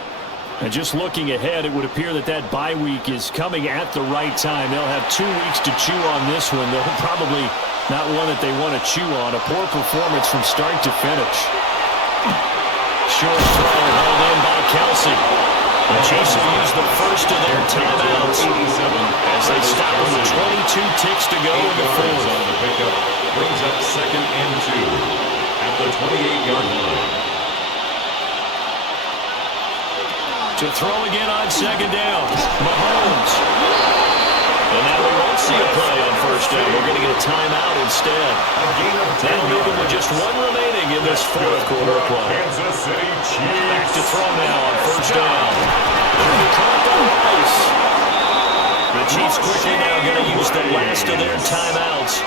And just looking ahead, it would appear that that bye week is coming at the right time. They'll have 2 weeks to chew on this one. They'll probably not one that they want to chew on. A poor performance from start to finish. Short throw held in by Kelsey. The Chiefs have used the first of their timeouts as they stop with 22 ticks to go in the fourth. On the pickup brings up 2nd and 2 at the 28-yard line. To throw again on 2nd down, Mahomes. And now we won't see a play on 1st down. We're going to get a timeout instead. Now leaving with just 1 remaining in this 4th quarter of play. Kansas City Chiefs. Back to throw now on 1st down. Caught by Rice. The Chiefs quickly now going to use the last of their timeouts.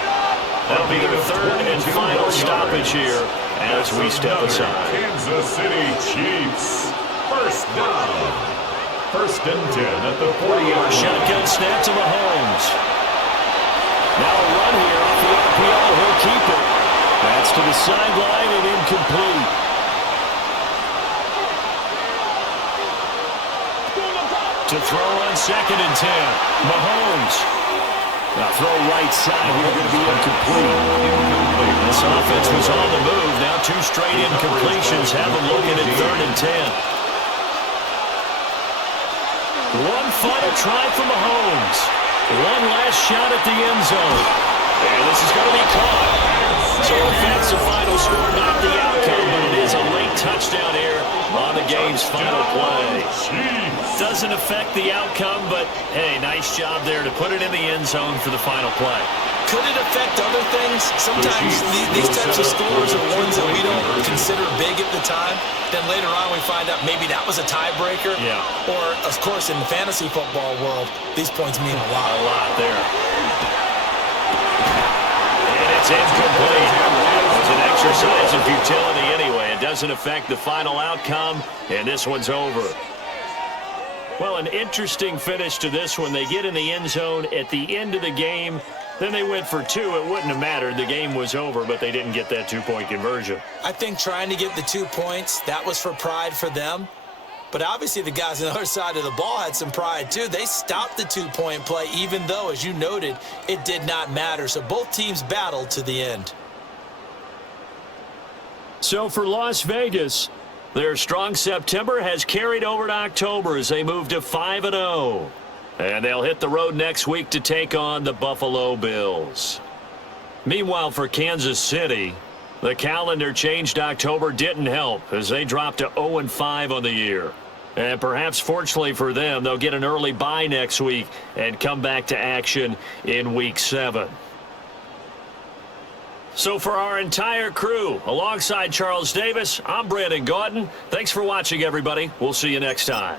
That'll be their 3rd and final stoppage here as we step aside. Kansas City Chiefs. 1st down. 1st and 10 at the 40-yard line. Shotgun snap to Mahomes. Now a run here off the RPO. He'll keep it. That's to the sideline and incomplete. To throw on 2nd and 10. Mahomes. Now throw right side. We're going to be incomplete. This offense was on the move. Now 2 straight incompletions have them looking at 3rd and 10. One final try for Mahomes. One last shot at the end zone. And this is going to be caught. So that's the final score, not the outcome, but it is a late touchdown here on the game's final play. Doesn't affect the outcome, but hey, nice job there to put it in the end zone for the final play. Could it affect other things? Sometimes these types of scores are ones that we don't consider big at the time. Then later on we find out maybe that was a tiebreaker. Yeah. Or, of course, in the fantasy football world, these points mean a lot. A lot there. And it's incomplete. It's an exercise in futility anyway. It doesn't affect the final outcome, and this one's over. Well, an interesting finish to this one. They get in the end zone at the end of the game. Then they went for 2. It wouldn't have mattered. The game was over, but they didn't get that 2-point conversion. I think trying to get the 2 points, that was for pride for them. But obviously the guys on the other side of the ball had some pride too. They stopped the 2-point play, even though, as you noted, it did not matter. So both teams battled to the end. So for Las Vegas, their strong September has carried over to October as they move to 5-0. And they'll hit the road next week to take on the Buffalo Bills. Meanwhile, for Kansas City, the calendar change to October didn't help as they dropped to 0-5 on the year. And perhaps fortunately for them, they'll get an early bye next week and come back to action in Week 7. So for our entire crew, alongside Charles Davis, I'm Brandon Gaudin. Thanks for watching, everybody. We'll see you next time.